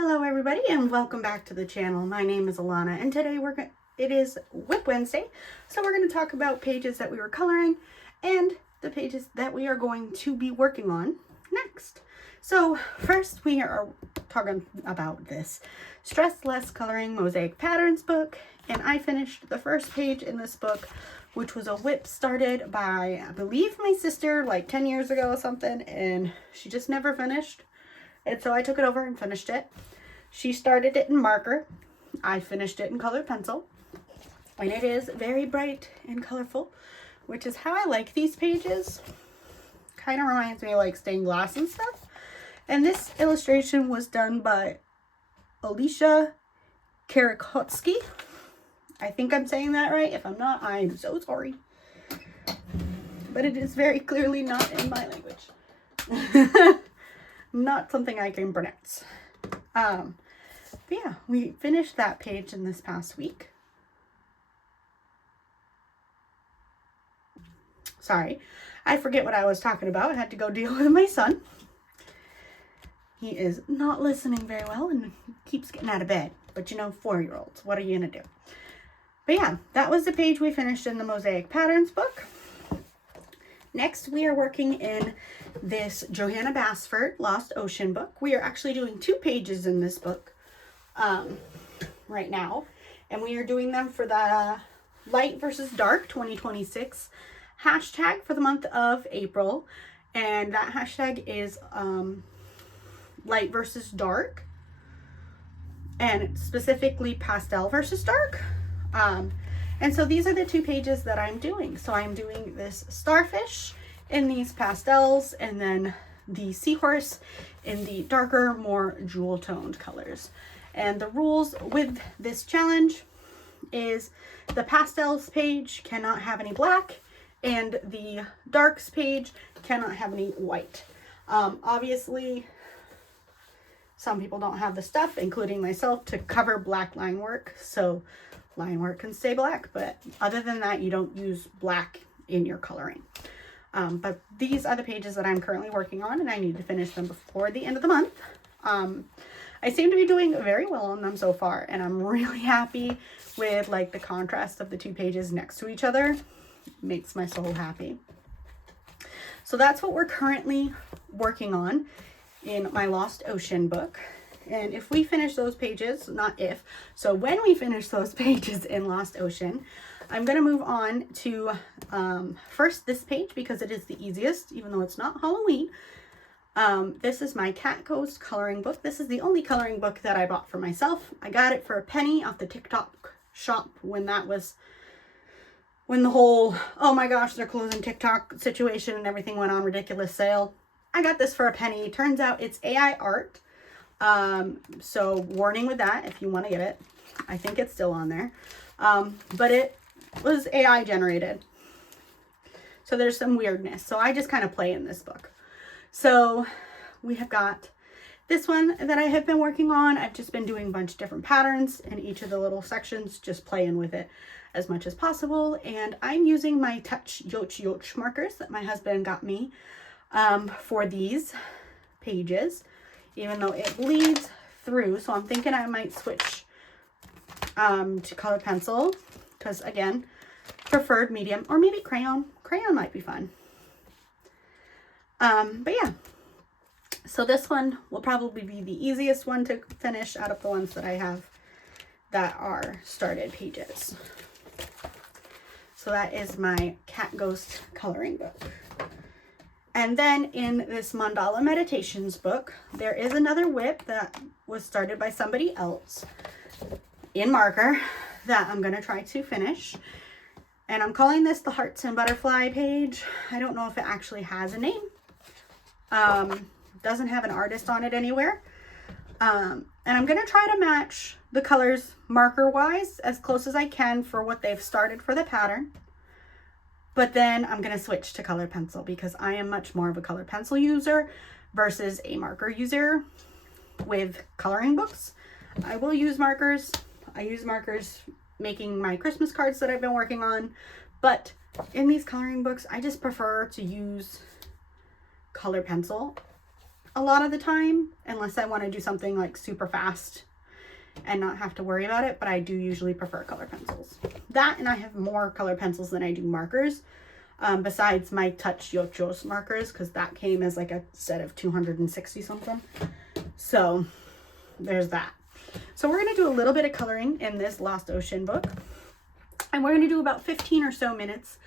Hello everybody and welcome back to the channel. My name is Alana and today it is WIP Wednesday. So we're going to talk about pages that we were coloring and the pages that we are going to be working on next. So first we are talking about this Stress Less Coloring Mosaic Patterns book, and I finished the first page in this book, which was a WIP started by, I believe, my sister like 10 years ago or something, and she just never finished. And so I took it over and finished it. She started it in marker. I finished it in colored pencil. And it is very bright and colorful, which is how I like these pages. Kind of reminds me of like stained glass and stuff. And this illustration was done by Alicia Karakotsky. I think I'm saying that right. If I'm not, I'm so sorry. But it is very clearly not in my language. Not something I can pronounce. But yeah, we finished that page in this past week. Sorry, I forget what I was talking about. I had to go deal with my son. He is not listening very well and keeps getting out of bed. But you know, 4-year-olds, what are you gonna do? But yeah, that was the page we finished in the Mosaic Patterns book. Next, we are working in this Johanna Basford Lost Ocean book. We are actually doing 2 pages in this book right now. And we are doing them for the Light versus Dark 2026 hashtag for the month of April. And that hashtag is Light versus Dark. And specifically Pastel versus Dark. And so these are the 2 pages that I'm doing. So I'm doing this starfish in these pastels and then the seahorse in the darker, more jewel toned colors. And the rules with this challenge is the pastels page cannot have any black and the darks page cannot have any white. Obviously, some people don't have the stuff, including myself, to cover black line work. So line work can stay black, but other than that, you don't use black in your coloring. But these are the pages that I'm currently working on, and I need to finish them before the end of the month. I seem to be doing very well on them so far, and I'm really happy with like the contrast of the 2 pages next to each other. It makes my soul happy. So that's what we're currently working on in my Lost Ocean book. And if we finish those pages, not if, so when we finish those pages in Lost Ocean, I'm going to move on to first this page because it is the easiest, even though it's not Halloween. This is my Cat Ghost coloring book. This is the only coloring book that I bought for myself. I got it for a penny off the TikTok shop when the whole, oh my gosh, they're closing TikTok situation and everything went on ridiculous sale. I got this for a penny. Turns out it's AI art. So warning with that if you want to get it. I think it's still on there. But it was AI generated. So there's some weirdness. So I just kind of play in this book. So we have got this one that I have been working on. I've just been doing a bunch of different patterns in each of the little sections, just playing with it as much as possible. And I'm using my Touch Yoch markers that my husband got me for these pages, even though it bleeds through. So I'm thinking I might switch to colored pencil because, again, preferred medium, or maybe crayon. Crayon might be fun. But yeah, so this one will probably be the easiest one to finish out of the ones that I have that are started pages. So that is my Cat Ghost coloring book. And then in this Mandala Meditations book, there is another WIP that was started by somebody else in marker that I'm going to try to finish. And I'm calling this the Hearts and Butterfly page. I don't know if it actually has a name. Doesn't have an artist on it anywhere. And I'm going to try to match the colors marker-wise as close as I can for what they've started for the pattern. But then I'm going to switch to colored pencil because I am much more of a colored pencil user versus a marker user with coloring books. I will use markers. I use markers making my Christmas cards that I've been working on. But in these coloring books, I just prefer to use colored pencil a lot of the time, unless I want to do something like super fast and not have to worry about it, but I do usually prefer color pencils. That, and I have more color pencils than I do markers, besides my Touch Yochos markers, because that came as like a set of 260 something. So there's that. So we're going to do a little bit of coloring in this Lost Ocean book, and we're going to do about 15 or so minutes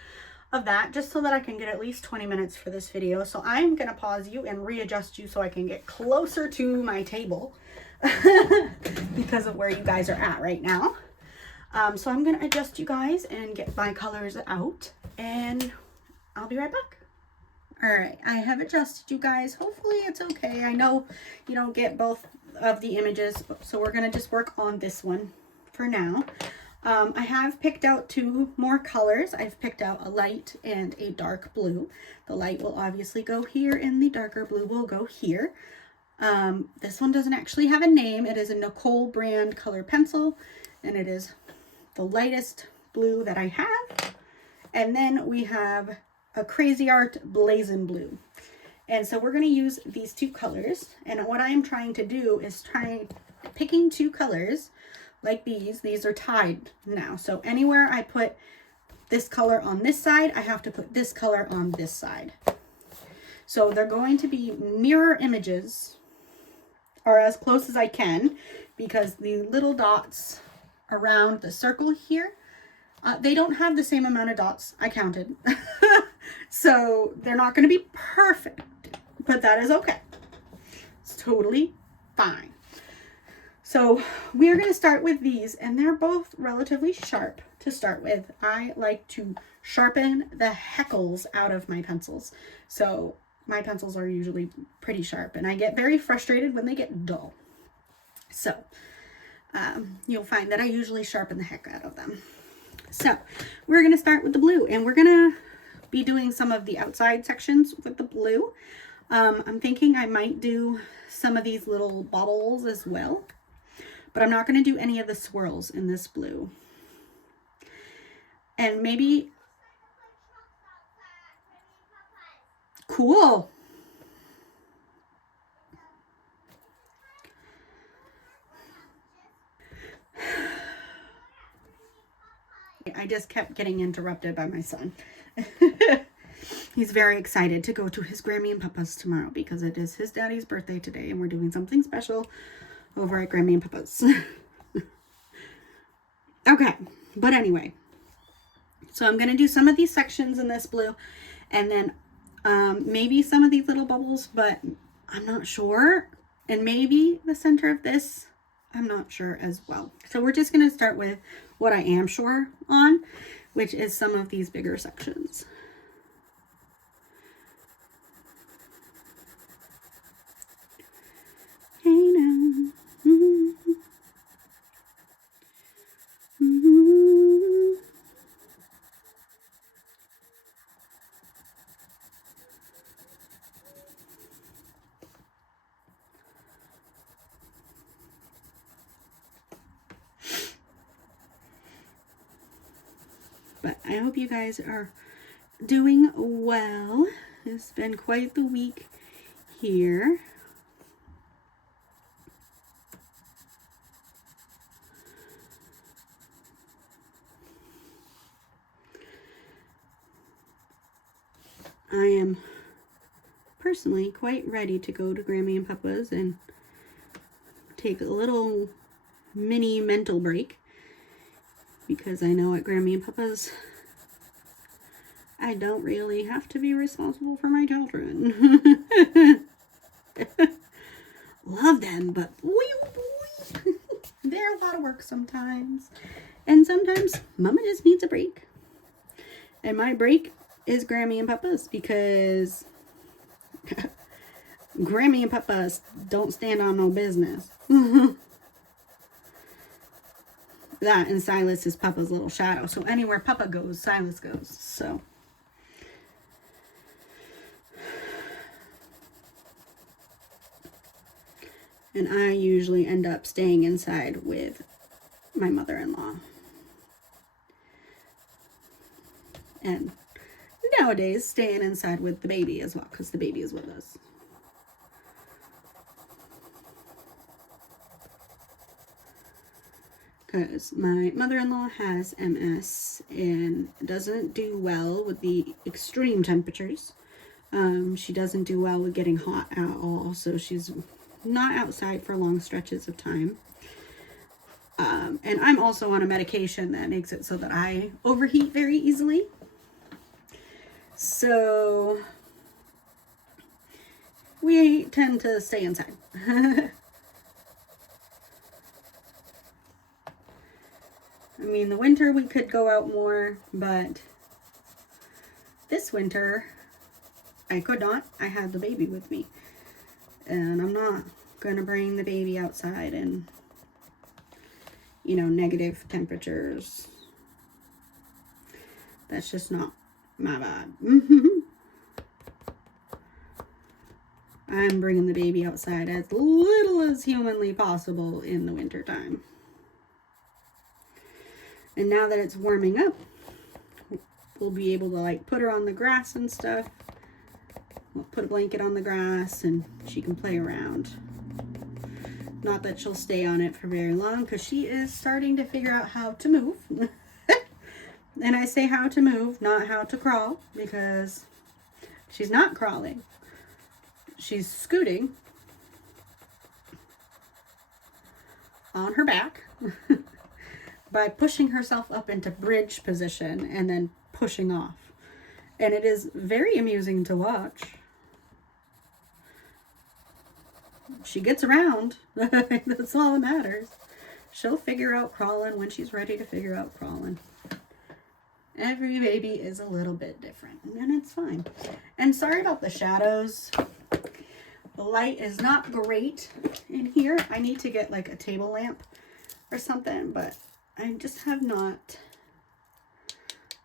of that, just so that I can get at least 20 minutes for this video. So I'm going to pause you and readjust you so I can get closer to my table because of where you guys are at right now. So I'm going to adjust you guys and get my colors out, and I'll be right back. All right, I have adjusted you guys. Hopefully it's okay. I know you don't get both of the images, so we're going to just work on this one for now. I have picked out 2 more colors. I've picked out a light and a dark blue. The light will obviously go here and the darker blue will go here. This one doesn't actually have a name. It is a Nicole brand color pencil, and it is the lightest blue that I have. And then we have a Crazy Art Blazing Blue. And so we're going to use these 2 colors. And what I am trying to do is picking 2 colors like these are tied now. So anywhere I put this color on this side, I have to put this color on this side. So they're going to be mirror images, or as close as I can, because the little dots around the circle here, they don't have the same amount of dots I counted. So they're not going to be perfect, but that is okay. It's totally fine. So we are going to start with these, and they're both relatively sharp to start with. I like to sharpen the heckles out of my pencils. So my pencils are usually pretty sharp, and I get very frustrated when they get dull. So you'll find that I usually sharpen the heck out of them. So we're going to start with the blue, and we're going to be doing some of the outside sections with the blue. I'm thinking I might do some of these little bubbles as well, but I'm not going to do any of the swirls in this blue. And maybe, cool. I just kept getting interrupted by my son. He's very excited to go to his Grammy and Papa's tomorrow because it is his daddy's birthday today, and we're doing something special over at Grammy and Papa's. Okay, but anyway, so I'm going to do some of these sections in this blue, and then maybe some of these little bubbles, but I'm not sure. And maybe the center of this, I'm not sure as well. So we're just going to start with what I am sure on, which is some of these bigger sections. Hey now. But I hope you guys are doing well. It's been quite the week here. I am personally quite ready to go to Grammy and Papa's and take a little mini mental break, because I know at Grammy and Papa's I don't really have to be responsible for my children. Love them, but they're a lot of work sometimes. And sometimes Mama just needs a break. And my break is Grammy and Papa's, because Grammy and Papa's don't stand on no business. That and Silas is Papa's little shadow. So anywhere Papa goes, Silas goes. So and I usually end up staying inside with my mother-in-law. And nowadays staying inside with the baby as well, because the baby is with us. because my mother-in-law has MS and doesn't do well with the extreme temperatures. She doesn't do well with getting hot at all, so she's not outside for long stretches of time. And I'm also on a medication that makes it so that I overheat very easily. So we tend to stay inside. I mean, the winter we could go out more, but this winter I could not. I had the baby with me, and I'm not gonna bring the baby outside in, you know, negative temperatures. That's just not my vibe. I'm bringing the baby outside as little as humanly possible in the winter time. And now that it's warming up, we'll be able to like put her on the grass and stuff. We'll put a blanket on the grass and she can play around. Not that she'll stay on it for very long because she is starting to figure out how to move. And I say how to move, not how to crawl, because she's not crawling. She's scooting on her back by pushing herself up into bridge position and then pushing off. And it is very amusing to watch. She gets around. That's all that matters. She'll figure out crawling when she's ready to figure out crawling. Every baby is a little bit different, and it's fine. And sorry about the shadows. The light is not great in here. I need to get like a table lamp or something, but I just have not.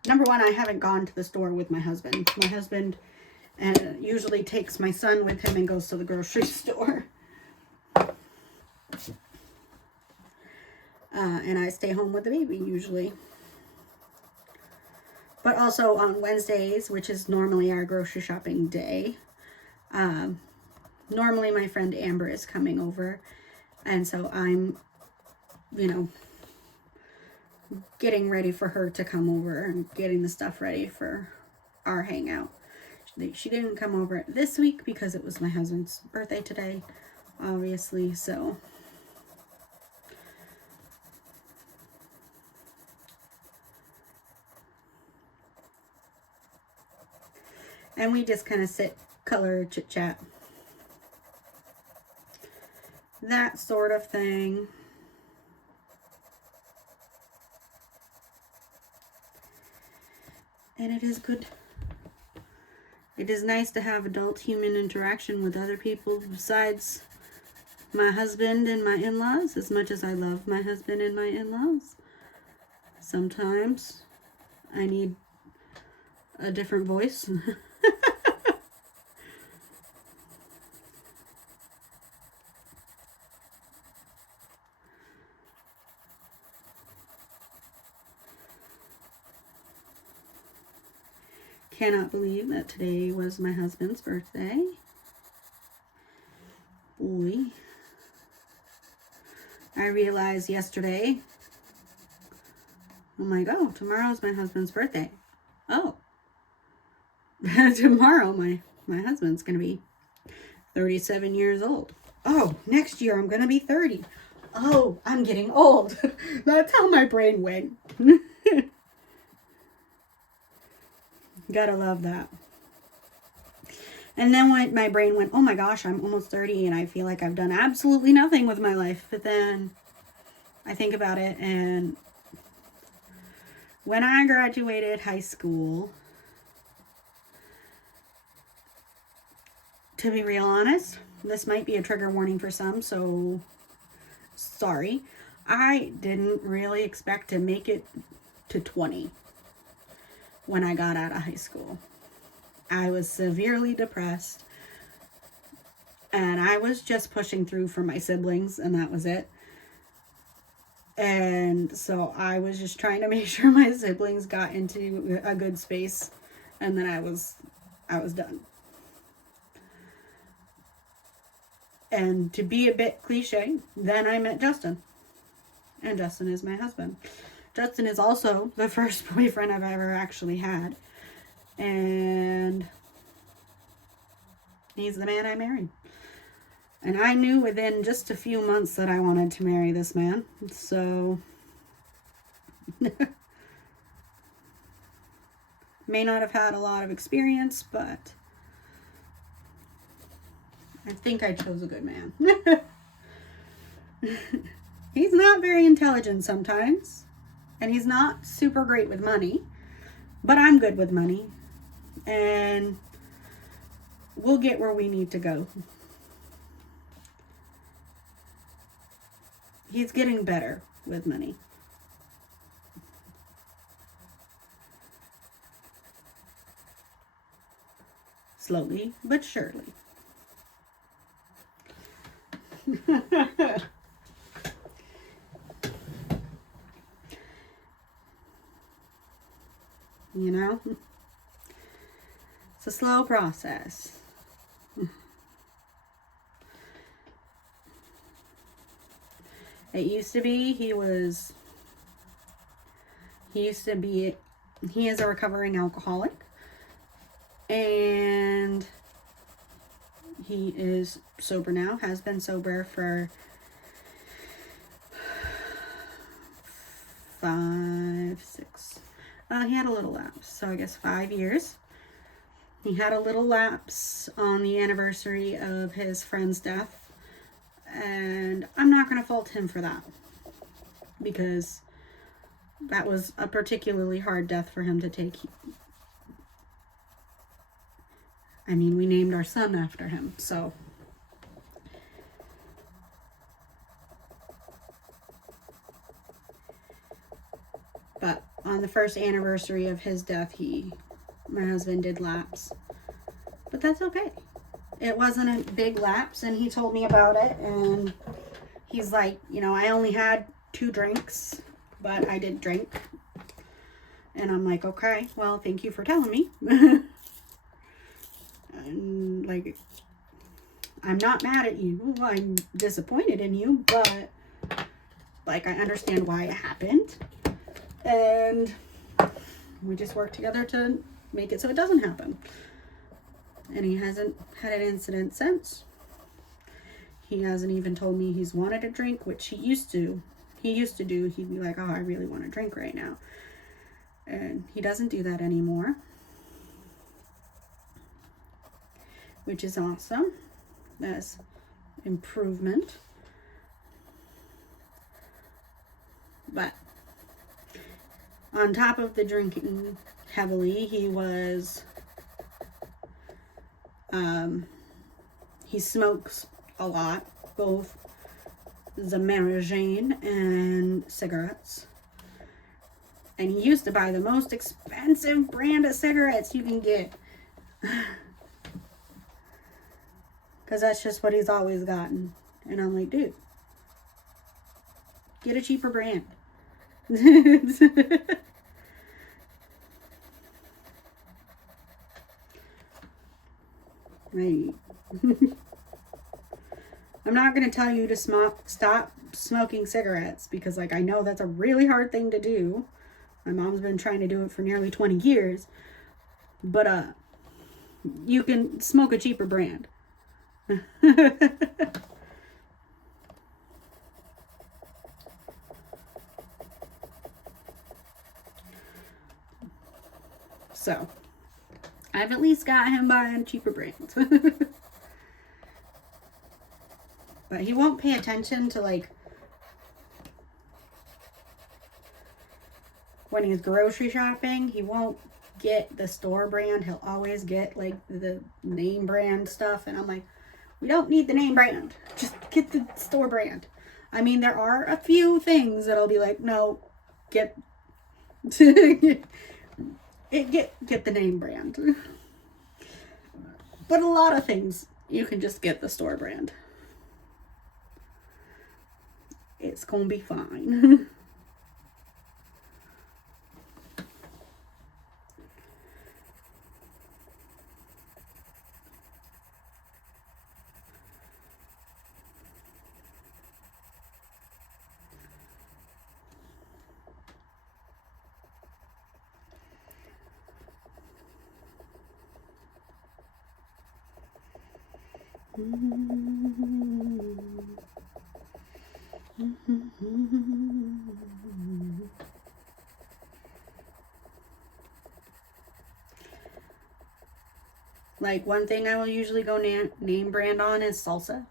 Number one, I haven't gone to the store with my husband. My husband usually takes my son with him and goes to the grocery store. And I stay home with the baby usually. But also on Wednesdays, which is normally our grocery shopping day, normally my friend Amber is coming over. And so I'm, you know, getting ready for her to come over and getting the stuff ready for our hangout. She didn't come over this week because it was my husband's birthday today, obviously, so. And we just kind of sit, color, chit chat. That sort of thing. And it is good. It is nice to have adult human interaction with other people besides my husband and my in-laws, as much as I love my husband and my in-laws. Sometimes I need a different voice. Cannot believe that today was my husband's birthday. Boy. I realized yesterday, I'm like, oh, tomorrow's my husband's birthday. Oh. Tomorrow my husband's going to be 37 years old. Oh, next year I'm going to be 30. Oh, I'm getting old. That's how my brain went. Gotta love that. And then when my brain went, oh my gosh, I'm almost 30 and I feel like I've done absolutely nothing with my life. But then I think about it, and when I graduated high school, to be real honest, this might be a trigger warning for some, so sorry. I didn't really expect to make it to 20 when I got out of high school. I was severely depressed, and I was just pushing through for my siblings, and that was it. And so I was just trying to make sure my siblings got into a good space, and then I was done. And to be a bit cliche, then I met Justin. And Justin is my husband. Justin is also the first boyfriend I've ever actually had. And he's the man I married. And I knew within just a few months that I wanted to marry this man. So, may not have had a lot of experience, but I think I chose a good man. He's not very intelligent sometimes, and he's not super great with money, but I'm good with money, and we'll get where we need to go. He's getting better with money. Slowly but surely. You know, it's a slow process. It used to be he is a recovering alcoholic, and he is sober now, has been sober for 5, 6. He had a little lapse, so I guess 5 years. He had a little lapse on the anniversary of his friend's death, and I'm not going to fault him for that, because that was a particularly hard death for him to take. I mean, we named our son after him, so. But on the first anniversary of his death, my husband did lapse. But that's okay. It wasn't a big lapse, and he told me about it, and he's like, you know, I only had 2 drinks, but I did drink. And I'm like, okay, well, thank you for telling me. And, like, I'm not mad at you. I'm disappointed in you, but, like, I understand why it happened. And we just work together to make it so it doesn't happen. And he hasn't had an incident since. He hasn't even told me he's wanted a drink, which he used to. He'd be like, oh, I really want a drink right now. And he doesn't do that anymore, which is awesome. That's improvement. But on top of the drinking heavily, he smokes a lot, both the Marigine and cigarettes. And he used to buy the most expensive brand of cigarettes you can get. Because that's just what he's always gotten. And I'm like, dude, get a cheaper brand. Right. I'm not going to tell you to stop smoking cigarettes, because, like, I know that's a really hard thing to do. My mom's been trying to do it for nearly 20 years. But you can smoke a cheaper brand. So, I've at least got him buying cheaper brands. But he won't pay attention to, like, when he's grocery shopping, he won't get the store brand. He'll always get, like, the name brand stuff. And I'm like, we don't need the name brand. Just get the store brand. I mean, there are a few things that'll be like, no, get the name brand. But a lot of things, you can just get the store brand. It's gonna be fine. Like, one thing I will usually go name brand on is salsa.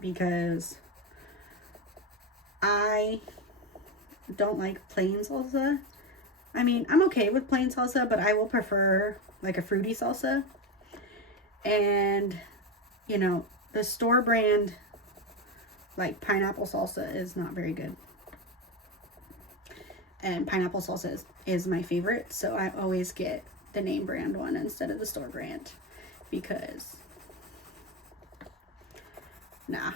Because I don't like plain salsa. I mean, I'm okay with plain salsa, but I will prefer like a fruity salsa. And, you know, the store brand, like pineapple salsa, is not very good. And pineapple salsa is my favorite, so I always get the name brand one instead of the store brand. Because, nah.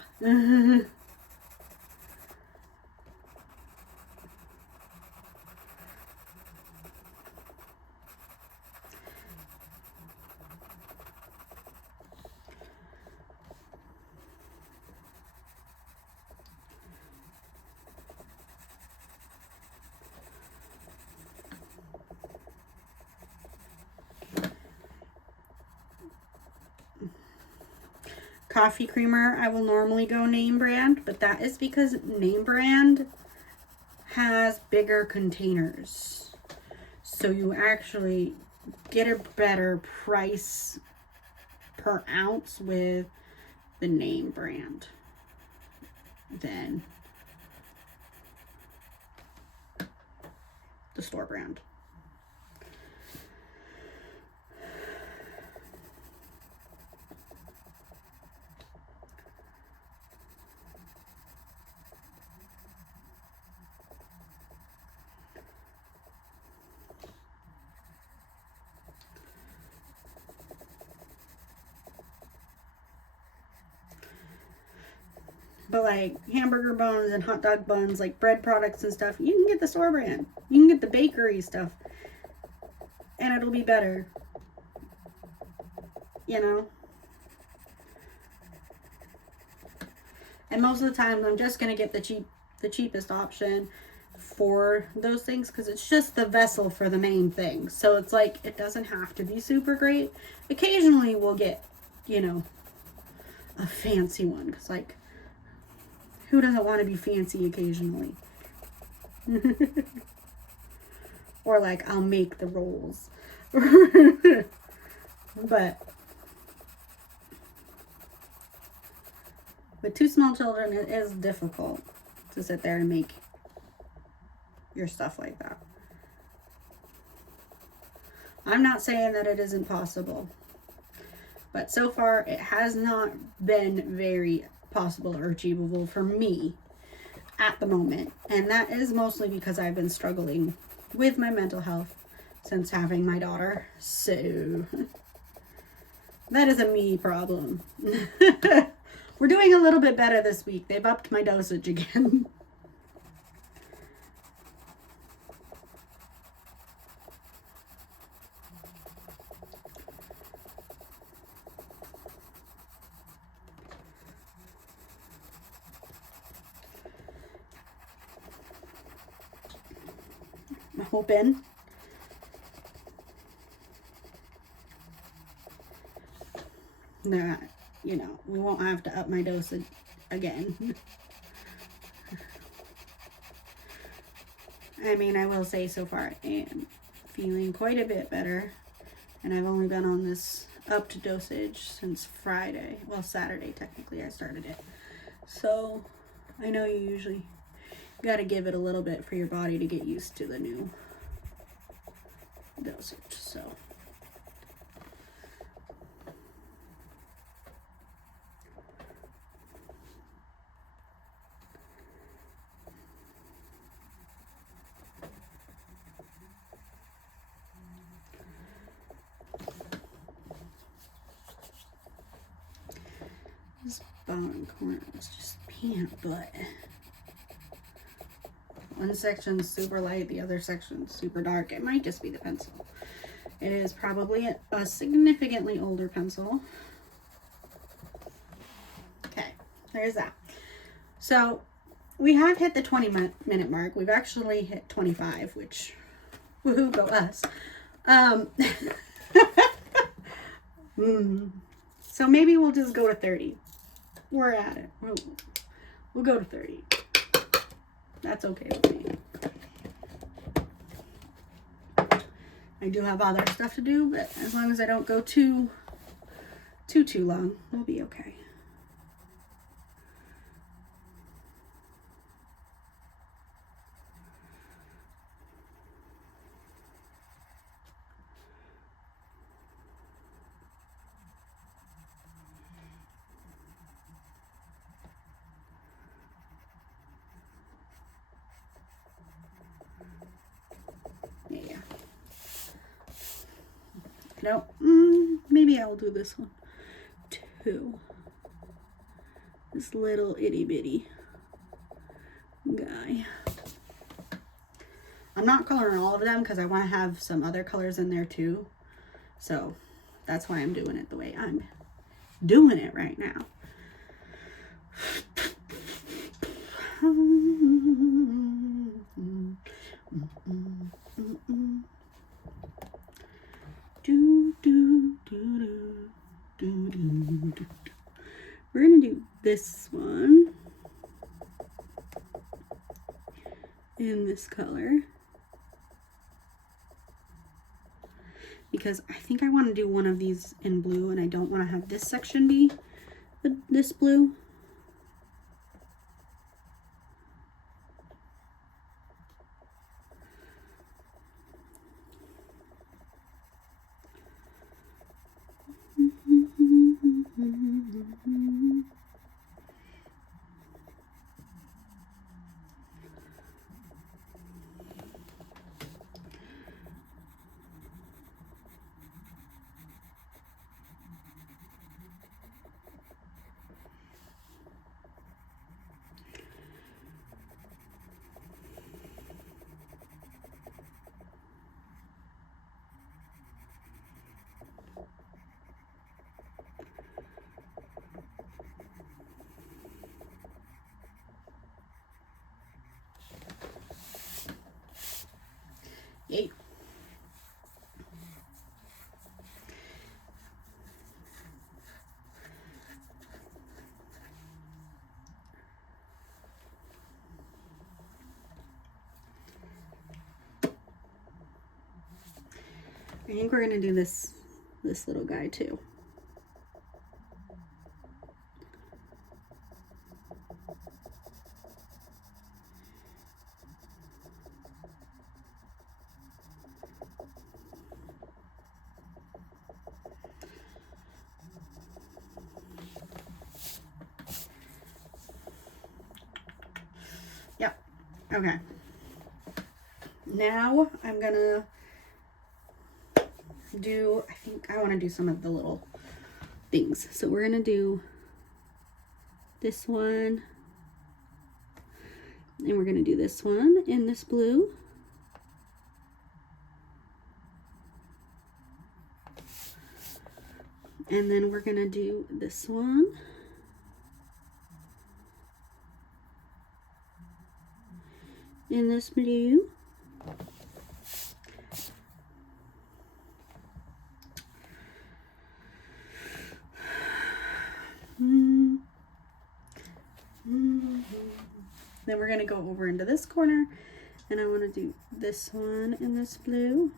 Coffee creamer, I will normally go name brand, but that is because name brand has bigger containers. So you actually get a better price per ounce with the name brand than the store brand. But like hamburger buns and hot dog buns, like bread products and stuff, you can get the store brand. You can get the bakery stuff. And it'll be better. You know? And most of the time I'm just going to get the cheapest option for those things, because it's just the vessel for the main thing. So it's like, it doesn't have to be super great. Occasionally we'll get, you know, a fancy one, because like, who doesn't want to be fancy occasionally? Or like, I'll make the rolls. But with 2 small children, it is difficult to sit there and make your stuff like that. I'm not saying that it isn't possible, but so far it has not been very possible or achievable for me at the moment. And that is mostly because I've been struggling with my mental health since having my daughter. So that is a me problem. We're doing a little bit better this week. They've upped my dosage again. I'm hoping that, you know, we won't have to up my dosage again. I mean, I will say so far I am feeling quite a bit better. And I've only been on this upped dosage since Friday. Well, Saturday, technically, I started it. So, I know you usually got to give it a little bit for your body to get used to the new dosage. So, this bottom corner is just peanut butter. One section's super light, the other section's super dark. It might just be the pencil. It is probably a significantly older pencil. Okay, there's that. So we have hit the 20-minute mark. We've actually hit 25, which, woohoo, go us. So maybe we'll just go to 30. We're at it. We'll go to 30. That's okay with me. I do have other stuff to do, but as long as I don't go too long, we'll be okay. Yeah. No, maybe I'll do this one too. This little itty bitty guy. I'm not coloring all of them because I want to have some other colors in there too. So that's why I'm doing it the way I'm doing it right now. We're gonna do this one in this color because I think I want to do one of these in blue and I don't want to have this section be this blue. Yay. I think we're gonna do this little guy too. Yep. Okay. Now I'm gonna do, I think I want to do some of the little things. So we're gonna do this one, and we're gonna do this one in this blue. And then we're gonna do this one. In this blue. Then we're going to go over into this corner, and I want to do this one in this blue.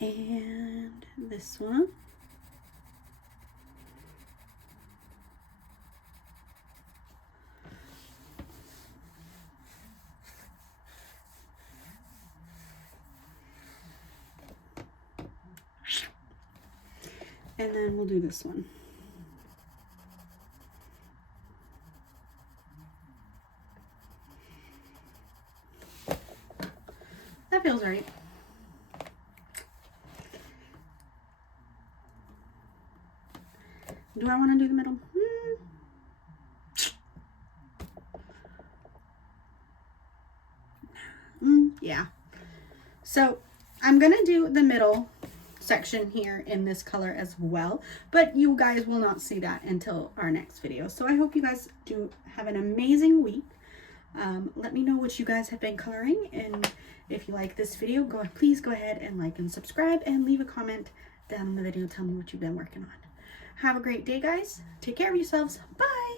And this one. And then we'll do this one. That feels right. Do I want to do the middle? Yeah. So I'm going to do the middle section here in this color as well, but you guys will not see that until our next video. So I hope you guys do have an amazing week. Let me know what you guys have been coloring, and if you like this video, please go ahead and like and subscribe and leave a comment down in the video. Tell me what you've been working on. Have a great day, guys. Take care of yourselves. Bye.